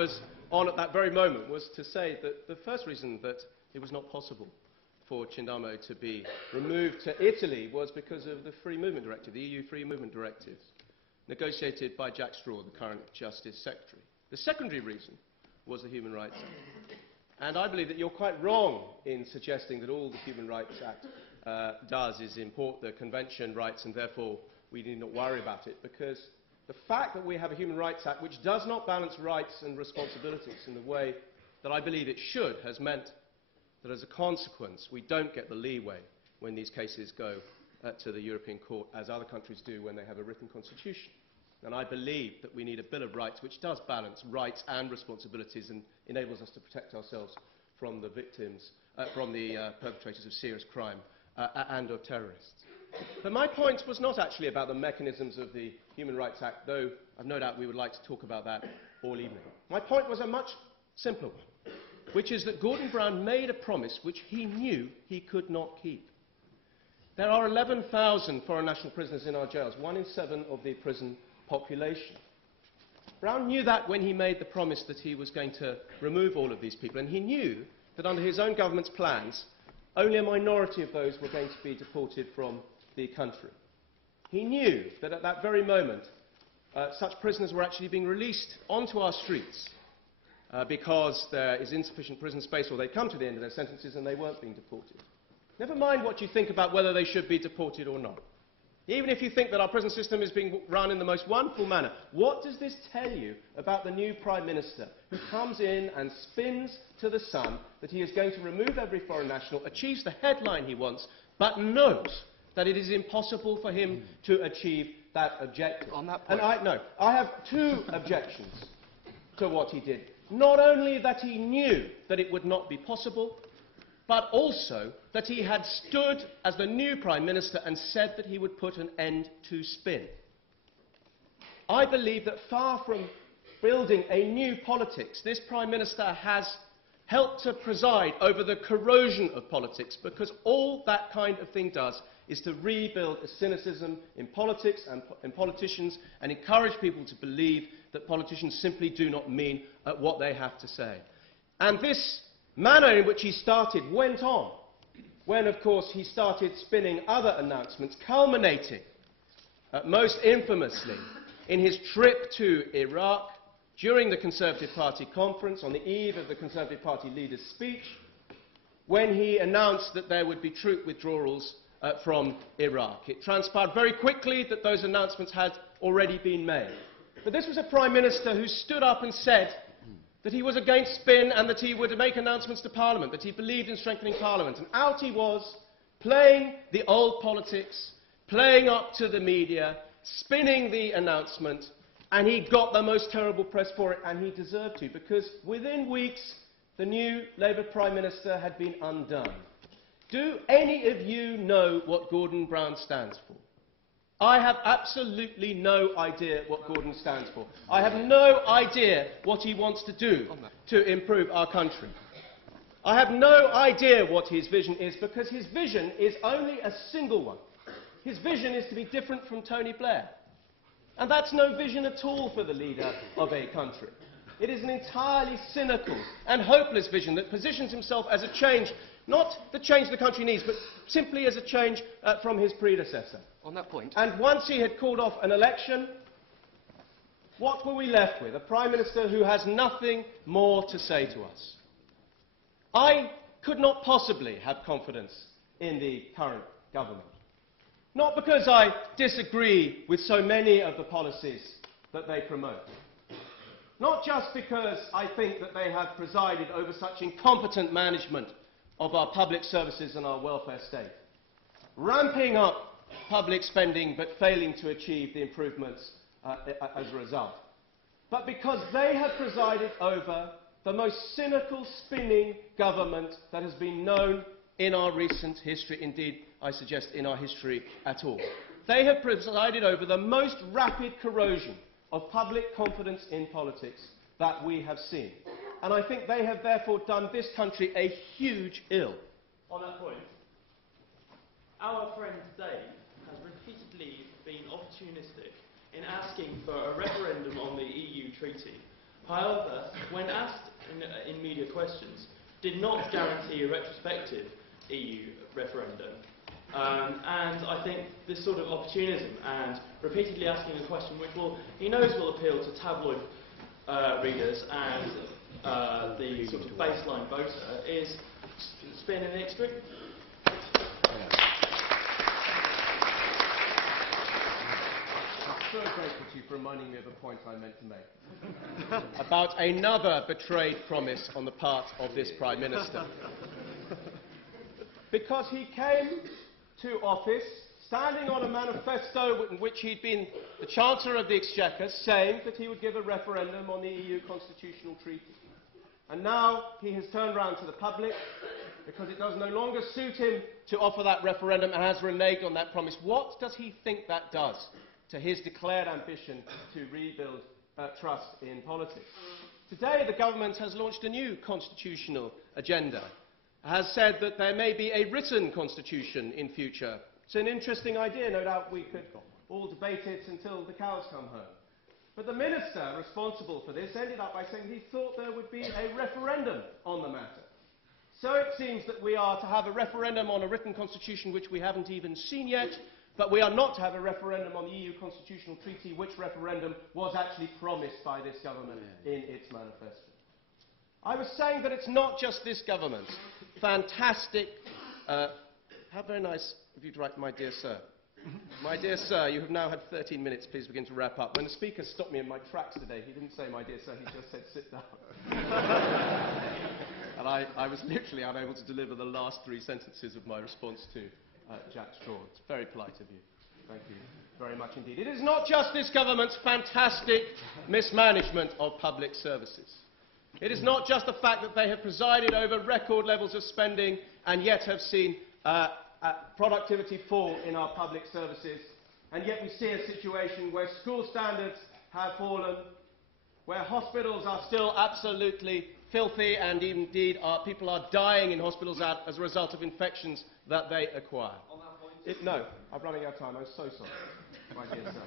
was on at that very moment was to say that the first reason that it was not possible for Cindamo to be removed to Italy was because of the Free Movement Directive, the EU Free Movement Directive, negotiated by Jack Straw, the current Justice Secretary. The secondary reason was the Human Rights Act. And I believe that you're quite wrong in suggesting that all the Human Rights Act does is import the Convention rights and therefore we need not worry about it, because the fact that we have a Human Rights Act which does not balance rights and responsibilities in the way that I believe it should has meant that as a consequence we don't get the leeway when these cases go to the European Court as other countries do when they have a written constitution. And I believe that we need a Bill of Rights which does balance rights and responsibilities and enables us to protect ourselves from the victims, from the perpetrators of serious crime and of terrorists. But my point was not actually about the mechanisms of the Human Rights Act, though I've no doubt we would like to talk about that all evening. My point was a much simpler one, which is that Gordon Brown made a promise which he knew he could not keep. There are 11,000 foreign national prisoners in our jails, 1 in 7 of the prison population. Brown knew that when he made the promise that he was going to remove all of these people, and he knew that under his own government's plans, only a minority of those were going to be deported from the country. He knew that at that very moment, such prisoners were actually being released onto our streets because there is insufficient prison space, or they'd come to the end of their sentences and they weren't being deported. Never mind what you think about whether they should be deported or not. Even if you think that our prison system is being run in the most wonderful manner, what does this tell you about the new Prime Minister who comes in and spins to the sun that he is going to remove every foreign national, achieves the headline he wants, but knows that it is impossible for him to achieve that objective? On that point. And I have 2 objections to what he did. Not only that he knew that it would not be possible, but also that he had stood as the new Prime Minister and said that he would put an end to spin. I believe that far from building a new politics, this Prime Minister has helped to preside over the corrosion of politics, because all that kind of thing does is to rebuild a cynicism in politics and in politicians and encourage people to believe that politicians simply do not mean what they have to say. And this manner in which he started went on when, of course, he started spinning other announcements, culminating most infamously in his trip to Iraq during the Conservative Party conference on the eve of the Conservative Party leader's speech, when he announced that there would be troop withdrawals from Iraq. It transpired very quickly that those announcements had already been made. But this was a Prime Minister who stood up and said that he was against spin and that he would make announcements to Parliament, that he believed in strengthening Parliament. And out he was, playing the old politics, playing up to the media, spinning the announcement, and he got the most terrible press for it, and he deserved to, because within weeks the new Labour Prime Minister had been undone. Do any of you know what Gordon Brown stands for? I have absolutely no idea what Gordon stands for. I have no idea what he wants to do to improve our country. I have no idea what his vision is, because his vision is only a single one. His vision is to be different from Tony Blair. And that's no vision at all for the leader of a country. It is an entirely cynical and hopeless vision that positions himself as a change, not the change the country needs, but simply as a change from his predecessor. On that point. And once he had called off an election, what were we left with? A Prime Minister who has nothing more to say to us. I could not possibly have confidence in the current government. Not because I disagree with so many of the policies that they promote. Not just because I think that they have presided over such incompetent management of our public services and our welfare state, ramping up public spending but failing to achieve the improvements as a result, but because they have presided over the most cynical spinning government that has been known in our recent history, indeed, I suggest, in our history at all. They have presided over the most rapid corrosion of public confidence in politics that we have seen. And I think they have therefore done this country a huge ill. On that point, our friend Dave has repeatedly been opportunistic in asking for a referendum on the EU treaty However, when asked in media questions, did not guarantee a retrospective EU referendum. And I think this sort of opportunism and repeatedly asking a question which he knows will appeal to tabloid readers and the sort of baseline voter is spin in the extreme. I'm so grateful to you for reminding me of a point I meant to make about another betrayed promise on the part of this Prime Minister. Because he came to office standing on a manifesto in which he'd been the Chancellor of the Exchequer, saying that he would give a referendum on the EU constitutional treaty. And now he has turned round to the public because it does no longer suit him to offer that referendum and has reneged on that promise. What does he think that does to his declared ambition to rebuild trust in politics? Today, the government has launched a new constitutional agenda, has said that there may be a written constitution in future. It's an interesting idea. No doubt we could all debate it until the cows come home. But the minister responsible for this ended up by saying he thought there would be a referendum on the matter. So it seems that we are to have a referendum on a written constitution which we haven't even seen yet, but we are not to have a referendum on the EU constitutional treaty, which referendum was actually promised by this government in its manifesto. I was saying that it's not just this government's fantastic... how very nice of you to write, my dear sir. My dear sir, you have now had 13 minutes. Please begin to wrap up. When the Speaker stopped me in my tracks today, he didn't say, my dear sir, he just said, sit down. And I was literally unable to deliver the last 3 sentences of my response to Jack Straw. It's very polite of you. Thank you very much indeed. It is not just this government's fantastic mismanagement of public services. It is not just the fact that they have presided over record levels of spending and yet have seen productivity fall in our public services, and yet we see a situation where school standards have fallen, where hospitals are still absolutely filthy, and indeed people are dying in hospitals as a result of infections that they acquire. No, I'm running out of time. I'm so sorry, my dear sir.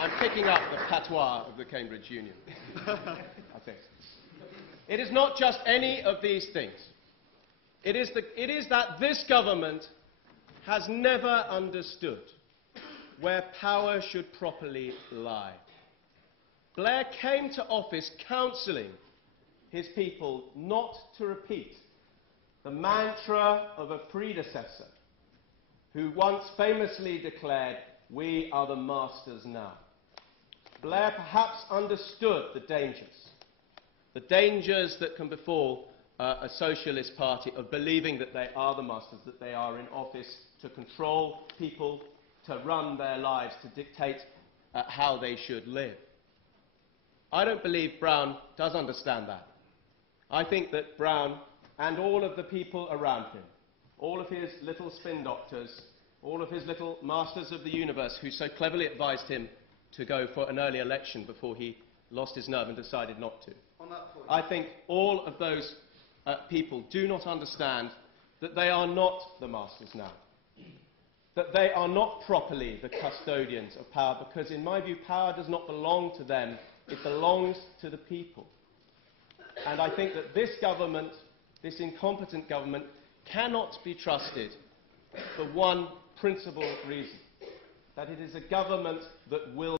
I'm picking up the patois of the Cambridge Union, I think. It is not just any of these things. It is that this government has never understood where power should properly lie. Blair came to office counselling his people not to repeat the mantra of a predecessor who once famously declared, "We are the masters now." Blair perhaps understood the dangers that can befall a socialist party of believing that they are the masters, that they are in office to control people, to run their lives, to dictate how they should live. I don't believe Brown does understand that. I think that Brown and all of the people around him, all of his little spin doctors, all of his little masters of the universe who so cleverly advised him to go for an early election before he lost his nerve and decided not to. I think all of those people do not understand that they are not the masters now, that they are not properly the custodians of power, because in my view power does not belong to them, it belongs to the people. And I think that this government, this incompetent government, cannot be trusted for one principal reason, that it is a government that will